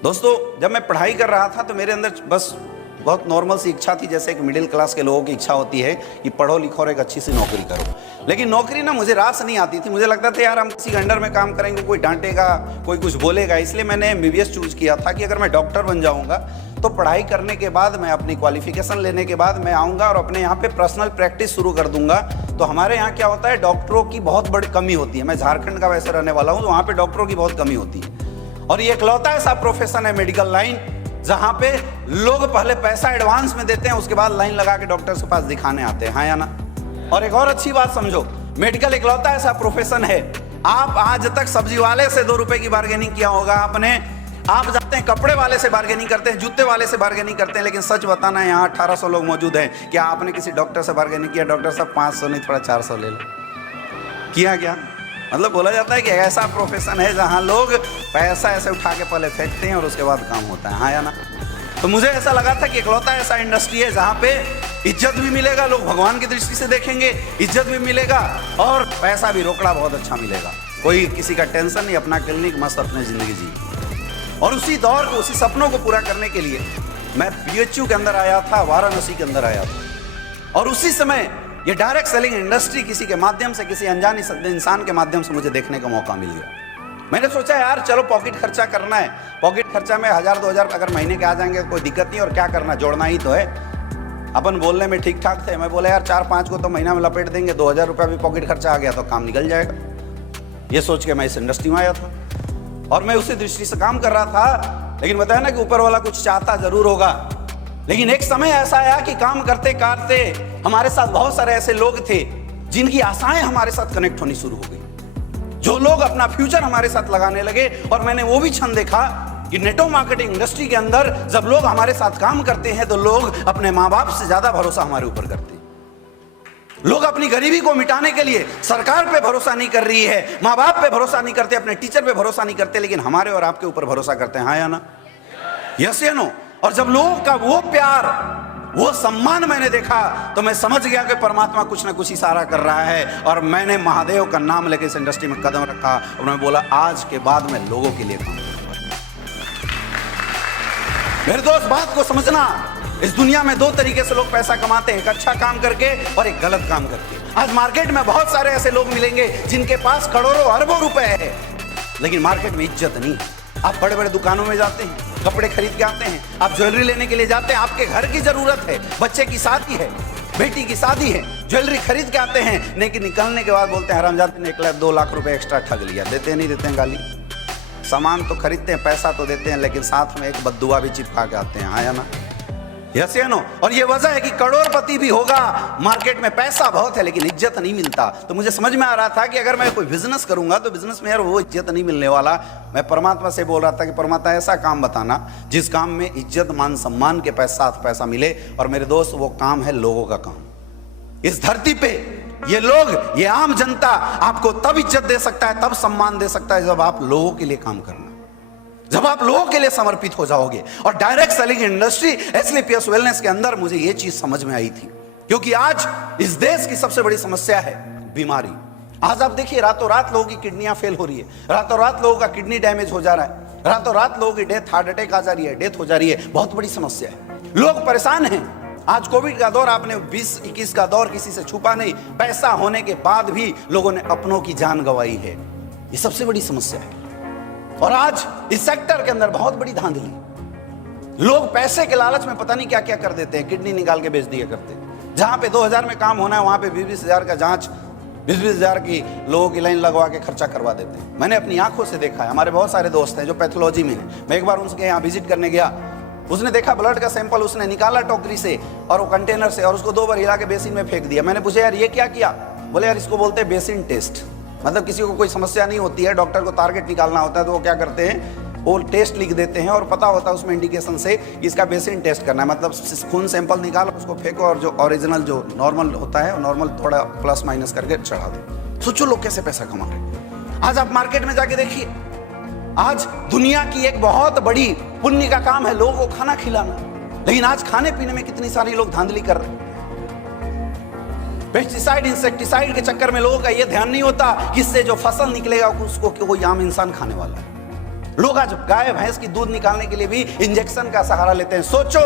दोस्तों, जब मैं पढ़ाई कर रहा था तो मेरे अंदर बस बहुत नॉर्मल सी इच्छा थी, जैसे एक मिडिल क्लास के लोगों की इच्छा होती है कि पढ़ो लिखो और एक अच्छी सी नौकरी करो। लेकिन नौकरी ना मुझे रास नहीं आती थी। मुझे लगता था यार हम किसी अंडर में काम करेंगे, कोई डांटेगा, कोई कुछ बोलेगा। इसलिए मैंने MBBS चूज किया था कि अगर मैं डॉक्टर बन जाऊंगा तो पढ़ाई करने के बाद मैं अपनी क्वालिफिकेशन लेने के बाद मैं आऊँगा और अपने यहाँ पे पर्सनल प्रैक्टिस शुरू कर दूंगा। तो हमारे यहाँ क्या होता है, डॉक्टरों की बहुत बड़ी कमी होती है। मैं झारखंड का वैसे रहने वाला हूँ, तो वहाँ पे डॉक्टरों की बहुत कमी होती है। और ये इकलौता ऐसा प्रोफेशन है मेडिकल लाइन जहां पे लोग पहले पैसा एडवांस में देते हैं, उसके बाद लाइन लगा के डॉक्टर के पास दिखाने आते हैं, हाँ या ना। और एक और अच्छी बात समझो, मेडिकल इकलौता ऐसा प्रोफेशन है, आप आज तक सब्जी वाले से 2 रुपए की बार्गेनिंग किया होगा आपने। आप जाते हैं कपड़े वाले से बार्गेनिंग करते हैं, जूते वाले से बार्गेनिंग करते हैं, लेकिन सच बताना यहाँ 1800 लोग मौजूद हैं, क्या आपने किसी डॉक्टर से बार्गेनिंग किया, डॉक्टर साहब 500 नहीं थोड़ा 400 ले लो, किया क्या? मतलब बोला जाता है कि ऐसा प्रोफेशन है जहां लोग पैसा ऐसे उठा के पहले फेंकते हैं और उसके बाद काम होता है, हाँ या ना। तो मुझे ऐसा लगा था कि इकलौता ऐसा इंडस्ट्री है जहां पे इज्जत भी मिलेगा, लोग भगवान की दृष्टि से देखेंगे, इज्जत भी मिलेगा और पैसा भी रोकड़ा बहुत अच्छा मिलेगा। कोई किसी का टेंशन नहीं, अपना क्लिनिक मस्त अपनी जिंदगी जी। और उसी दौर को, उसी सपनों को पूरा करने के लिए मैं BHU के अंदर आया था, वाराणसी के अंदर आया था। और उसी समय ये डायरेक्ट सेलिंग इंडस्ट्री किसी के माध्यम से, किसी अनजान इंसान के माध्यम से मुझे देखने का मौका मिल गया। मैंने सोचा यार चलो पॉकेट खर्चा करना है, पॉकेट खर्चा में 1000-2000 अगर महीने के आ जाएंगे कोई दिक्कत नहीं, और क्या करना, जोड़ना ही तो है। अपन बोलने में ठीक ठाक थे, मैं बोला यार 4-5 को तो महीना में लपेट देंगे, 2000 रुपया भी पॉकेट खर्चा आ गया तो काम निकल जाएगा। ये सोच के मैं इस इंडस्ट्री में आया था और मैं उसी दृष्टि से काम कर रहा था। लेकिन बताया ना कि ऊपर वाला कुछ चाहता जरूर होगा। लेकिन एक समय ऐसा आया कि काम करते करते हमारे साथ बहुत सारे ऐसे लोग थे जिनकी आशाएं हमारे साथ कनेक्ट होनी शुरू हो गई, जो लोग अपना फ्यूचर हमारे साथ लगाने लगे। और मैंने वो भी क्षण देखा कि नेटवर्क मार्केटिंग इंडस्ट्री के अंदर जब लोग हमारे साथ काम करते हैं तो लोग अपने माँ बाप से ज्यादा भरोसा हमारे ऊपर करते हैं। लोग अपनी गरीबी को मिटाने के लिए सरकार पे भरोसा नहीं कर रही है, माँ बाप पे भरोसा नहीं करते, अपने टीचर पे भरोसा नहीं करते, लेकिन हमारे और आपके ऊपर भरोसा करते हैं, हाँ या ना, यस या नो। और जब लोगों का वो प्यार, वो सम्मान मैंने देखा तो मैं समझ गया कि परमात्मा कुछ ना कुछ इशारा कर रहा है। और मैंने महादेव का नाम लेकर इस इंडस्ट्री में कदम रखा और मैं बोला आज के बाद मैं लोगों के लिए काम करूंगा। मेरे दोस्त, बात को समझना, इस दुनिया में 2 तरीके से लोग पैसा कमाते हैं, एक अच्छा काम करके और एक गलत काम करके। आज मार्केट में बहुत सारे ऐसे लोग मिलेंगे जिनके पास करोड़ों अरबों रुपए है, लेकिन मार्केट में इज्जत नहीं। आप बड़े बड़े दुकानों में जाते हैं, कपड़े खरीद के आते हैं, आप ज्वेलरी लेने के लिए जाते हैं, आपके घर की जरूरत है, बच्चे की शादी है, बेटी की शादी है, ज्वेलरी खरीद के आते हैं, लेकिन निकलने के बाद बोलते हैं हरामजादे ने 1-2 लाख रुपए एक्स्ट्रा ठग लिया। देते नहीं देते हैं गाली? सामान तो खरीदते हैं, पैसा तो देते हैं, लेकिन साथ में एक बद्दुआ भी चिपका के आते हैं, हाँ या ना, यस या नो। और ये वजह है कि करोड़पति भी होगा, मार्केट में पैसा बहुत है लेकिन इज्जत नहीं मिलता। तो मुझे समझ में आ रहा था कि अगर मैं कोई बिजनेस करूंगा तो बिजनेस में यार वो इज्जत नहीं मिलने वाला। मैं परमात्मा से बोल रहा था कि परमात्मा ऐसा काम बताना जिस काम में इज्जत, मान, सम्मान के साथ पैसा मिले। और मेरे दोस्त, वो काम है लोगों का काम। इस धरती पे ये लोग, ये आम जनता आपको तब इज्जत दे सकता है, तब सम्मान दे सकता है जब आप लोगों के लिए काम करना, जब आप लोगों के लिए समर्पित हो जाओगे। और direct selling industry, SLPS wellness के अंदर मुझे ये चीज समझ में आई थी, क्योंकि आज इस देश की सबसे बड़ी समस्या है बीमारी। आज आप देखिए रातों रात लोगों की किडनियां फेल हो रही है, रातों रात लोगों का किडनी डैमेज हो जा रहा है, रातों रात लोगों की डेथ, हार्ट अटैक आ जा रही है, डेथ हो जा रही है। बहुत बड़ी समस्या है, लोग परेशान हैं। आज कोविड का दौर, आपने 20-21 का दौर किसी से छुपा नहीं, पैसा होने के बाद भी लोगों ने अपनों की जान गंवाई है। ये सबसे बड़ी समस्या है। और आज इस सेक्टर के अंदर बहुत बड़ी धांधली, लोग पैसे के लालच में पता नहीं क्या क्या कर देते हैं, किडनी निकाल के बेच दिया करते हैं। जहां पे 2000 में काम होना है वहां पे 20-20 हजार का जांच, 20-20 हजार की लोगों की लाइन लगवा के खर्चा करवा देते हैं। मैंने अपनी आंखों से देखा है। हमारे बहुत सारे दोस्त हैं जो पैथोलॉजी में हैं। मैं एक बार उनके यहाँ विजिट करने गया, उसने देखा ब्लड का सैंपल उसने निकाला टोकरी से और वो कंटेनर से, और उसको 2 बार हिला के बेसिन में फेंक दिया। मैंने पूछा यार ये क्या किया? बोले यार इसको बोलते हैं बेसिन टेस्ट। मतलब किसी को कोई समस्या नहीं होती है, डॉक्टर को टारगेट निकालना होता है तो वो क्या करते हैं, वो टेस्ट लिख देते हैं और पता होता है उसमें इंडिकेशन से कि इसका बेसिन टेस्ट करना है। मतलब खून सैंपल निकालो, उसको फेंको और जो ओरिजिनल जो नॉर्मल होता है वो नॉर्मल थोड़ा प्लस माइनस करके चढ़ा दो। सोचो लोग कैसे पैसा कमा रहे हैं। आज आप मार्केट में जाके देखिए, आज दुनिया की एक बहुत बड़ी पुण्य का काम है लोगों को खाना खिलाना, लेकिन आज खाने पीने में कितनी सारी लोग धांधली कर रहे हैं। पेस्टिसाइड, इंसेक्टिसाइड के चक्कर में लोगों का यह ध्यान नहीं होता कि इससे जो फसल निकलेगा उसको कोई आम इंसान खाने वाला है। लोग आज गाय भैंस की दूध निकालने के लिए भी इंजेक्शन का सहारा लेते हैं। सोचो,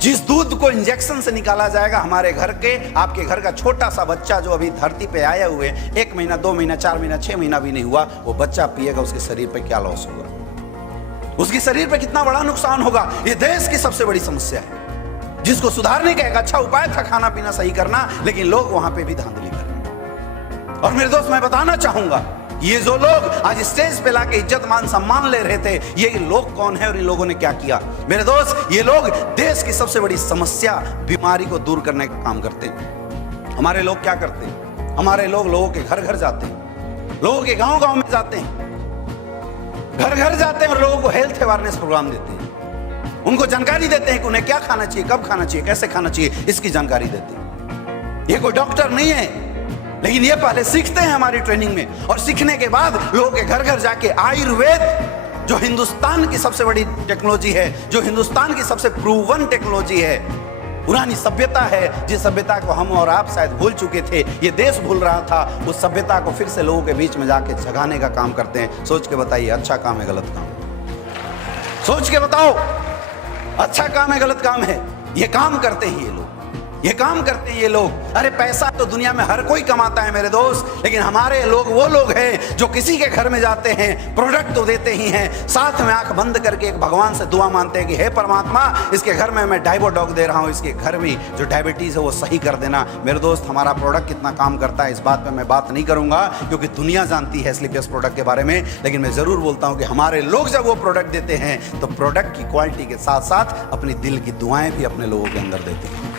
जिस दूध को इंजेक्शन से निकाला जाएगा, हमारे घर के, आपके घर का छोटा सा बच्चा जो अभी धरती पे आया हुए 1 महीना 2 महीना 4 महीना 6 महीना भी नहीं हुआ, वो बच्चा पिएगा, उसके शरीर पे क्या लॉस होगा, उसके शरीर पे कितना बड़ा नुकसान होगा। ये देश की सबसे बड़ी समस्या है, जिसको सुधारने का एक अच्छा उपाय था खाना पीना सही करना, लेकिन लोग वहां पे भी धांधली कर रहे हैं। और मेरे दोस्त, मैं बताना चाहूंगा, ये जो लोग आज स्टेज पे लाके इज्जत मान सम्मान ले रहे थे, ये लोग कौन है और इन लोगों ने क्या किया? मेरे दोस्त, ये लोग देश की सबसे बड़ी समस्या, बीमारी को दूर करने का काम करते हैं। हमारे लोग क्या करते हैं? हमारे लोग लोगों के घर घर जाते हैं, लोगों के गांव गांव में जाते हैं, घर घर जाते हैं और लोगों को हेल्थ अवेयरनेस प्रोग्राम देते हैं, उनको जानकारी देते हैं कि उन्हें क्या खाना चाहिए, कब खाना चाहिए, कैसे खाना चाहिए, इसकी जानकारी देते हैं। ये कोई डॉक्टर नहीं है, लेकिन ये पहले सीखते हैं हमारी ट्रेनिंग में, और सीखने के बाद लोगों के घर घर जाके आयुर्वेद, जो हिंदुस्तान की सबसे बड़ी टेक्नोलॉजी है, जो हिंदुस्तान की सबसे प्रूवन टेक्नोलॉजी है, पुरानी सभ्यता है, जिस सभ्यता को हम और आप शायद भूल चुके थे, ये देश भूल रहा था, उस सभ्यता को फिर से लोगों के बीच में जाके जगाने का काम करते हैं। सोच के बताइए, अच्छा काम है गलत काम? सोच के बताओ, अच्छा काम है गलत काम है? ये काम करते हैं ये लोग, ये काम करते हैं ये लोग। अरे पैसा तो दुनिया में हर कोई कमाता है मेरे दोस्त, लेकिन हमारे लोग वो लोग हैं जो किसी के घर में जाते हैं, प्रोडक्ट तो देते ही हैं, साथ में आंख बंद करके एक भगवान से दुआ मानते हैं कि हे परमात्मा, इसके घर में मैं डाइबोडॉग दे रहा हूं, इसके घर में जो डायबिटीज है वो सही कर देना। मेरे दोस्त, हमारा प्रोडक्ट कितना काम करता है इस बात पर मैं बात नहीं करूंगा, क्योंकि दुनिया जानती है स्लीपियस प्रोडक्ट के बारे में, लेकिन मैं जरूर बोलता हूं कि हमारे लोग जब वो प्रोडक्ट देते हैं तो प्रोडक्ट की क्वालिटी के साथ साथ अपनी दिल की दुआएं भी अपने लोगों के अंदर देते हैं।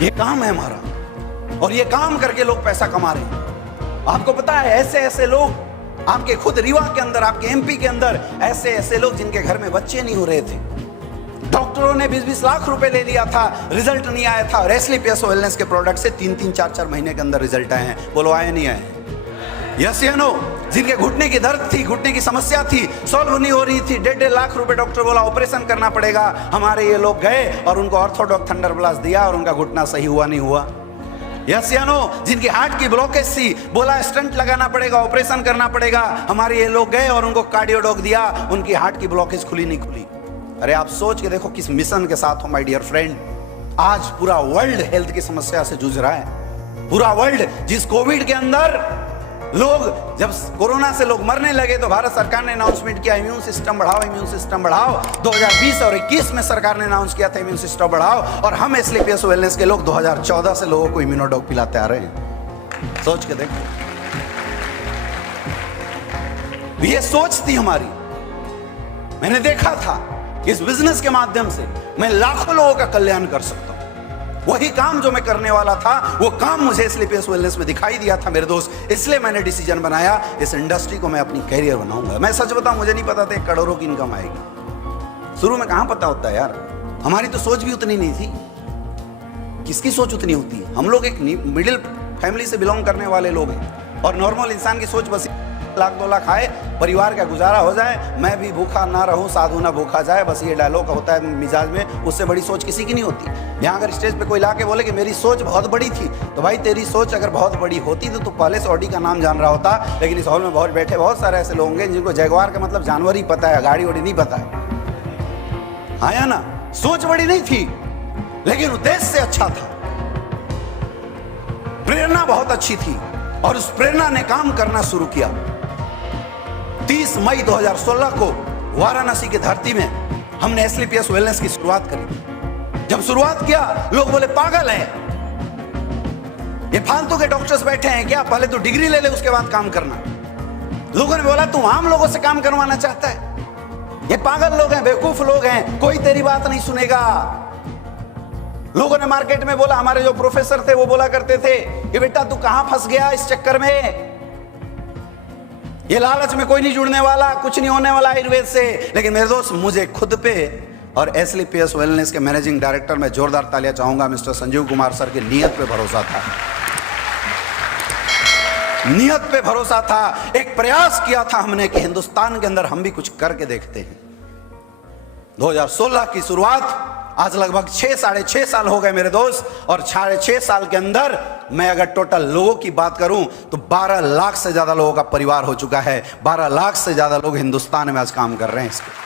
ये काम है हमारा, और ये काम करके लोग पैसा कमा रहे हैं। आपको पता है, ऐसे ऐसे लोग आपके खुद रीवा के अंदर, आपके एमपी के अंदर ऐसे ऐसे लोग जिनके घर में बच्चे नहीं हो रहे थे, डॉक्टरों ने 20-20 लाख रुपए ले लिया था, रिजल्ट नहीं आया था, और एस्लीपियस वेलनेस के प्रोडक्ट से 3-3, 4-4 महीने के अंदर रिजल्ट आए हैं। बोलो, आए नहीं आए? यस या नो? जिनके घुटने की दर्द थी, घुटने की समस्या थी, सॉल्व नहीं हो रही थी, 1.5 लाख रुपए डॉक्टर बोला ऑपरेशन करना पड़ेगा, हमारे ये लोग गए और उनको ऑर्थोडॉक्स थंडर ब्लास्ट दिया और उनका घुटना सही हुआ नहीं हुआ। यस या नो? जिनकी हार्ट की ब्लॉकेज थी, बोला स्टंट लगाना पड़ेगा, ऑपरेशन करना पड़ेगा, हमारे ये लोग गए और उनको कार्डियोडॉक दिया, उनकी हार्ट की ब्लॉकेज खुली नहीं खुली। अरे आप सोच के देखो किस मिशन के साथ हो माय डियर फ्रेंड। आज पूरा वर्ल्ड हेल्थ की समस्या से जूझ रहा है, पूरा वर्ल्ड। जिस कोविड के अंदर लोग, जब कोरोना से लोग मरने लगे तो भारत सरकार ने अनाउंसमेंट किया, इम्यून सिस्टम बढ़ाओ, इम्यून सिस्टम बढ़ाओ। 2020 और 21 में सरकार ने अनाउंस किया था इम्यून सिस्टम बढ़ाओ, और हम स्लीपियस वेलनेस के लोग 2014 से लोगों को इम्यूनोडॉग पिलाते आ रहे हैं। सोच के देखो, ये सोच थी हमारी। मैंने देखा था इस बिजनेस के माध्यम से मैं लाखों लोगों का कल्याण कर सकता हूं। वही काम जो मैं करने वाला था, वो काम मुझे स्लीपियस वेलनेस में दिखाई दिया था मेरे दोस्त। इसलिए मैंने डिसीजन बनाया, इस इंडस्ट्री को मैं अपनी कैरियर बनाऊंगा। मैं सच बताऊं, मुझे नहीं पता था करोड़ों की इनकम आएगी। शुरू में कहां पता होता है यार, हमारी तो सोच भी उतनी नहीं थी। किसकी सोच उतनी होती है? हम लोग एक मिडिल फैमिली से बिलोंग करने वाले लोग हैं, और नॉर्मल इंसान की सोच बस 1 लाख 2 लाख आए, परिवार का गुजारा हो जाए, मैं भी भूखा ना रहूं, साधु ना भूखा जाए, बस ये डायलॉग होता है मिजाज में। उससे बड़ी सोच किसी की नहीं होती। यहाँ अगर स्टेज पे कोई ला के बोले कि मेरी सोच बहुत बड़ी थी, तो भाई तेरी सोच अगर बहुत बड़ी होती तो तू पहले से ऑडी का नाम जान रहा होता। लेकिन इस हॉल में बहुत बैठे बहुत सारे ऐसे लोग होंगे जिनको जगुआर का मतलब जानवर ही पता है, गाड़ी वाड़ी नहीं पता है। हाँ या ना? सोच बड़ी नहीं थी, लेकिन उद्देश्य से अच्छा था, प्रेरणा बहुत अच्छी थी, और उस प्रेरणा ने काम करना शुरू किया। 30 मई 2016 को वाराणसी की धरती में हमने स्लीपियस वेलनेस की शुरुआत करी। जब शुरुआत किया, लोग बोले पागल है, ये फालतू के डॉक्टर्स बैठे हैं क्या, पहले तो डिग्री ले ले उसके बाद काम करना। लोगों ने बोला तू आम लोगों से काम करवाना चाहता है, ये पागल लोग हैं, बेवकूफ लोग हैं, कोई तेरी बात नहीं सुनेगा। लोगों ने मार्केट में बोला, हमारे जो प्रोफेसर थे वो बोला करते थे कि बेटा तू कहां फंस गया इस चक्कर में, ये लालच में कोई नहीं जुड़ने वाला, कुछ नहीं होने वाला आयुर्वेद से। लेकिन मेरे दोस्त, मुझे खुद पे और स्लीपियस वेलनेस के मैनेजिंग डायरेक्टर में जोरदार तालियां चाहूंगा, मिस्टर संजीव कुमार सर की नीयत पे भरोसा था, नीयत पे भरोसा था। एक प्रयास किया था हमने कि हिंदुस्तान के अंदर हम भी कुछ करके देखते हैं। 2016 की शुरुआत आज लगभग 6-6.5 साल हो गए मेरे दोस्त, और 6.5 साल के अंदर मैं अगर टोटल लोगों की बात करूं तो 12 लाख से ज्यादा लोगों का परिवार हो चुका है। 12 लाख से ज्यादा लोग हिंदुस्तान में आज काम कर रहे हैं इसको।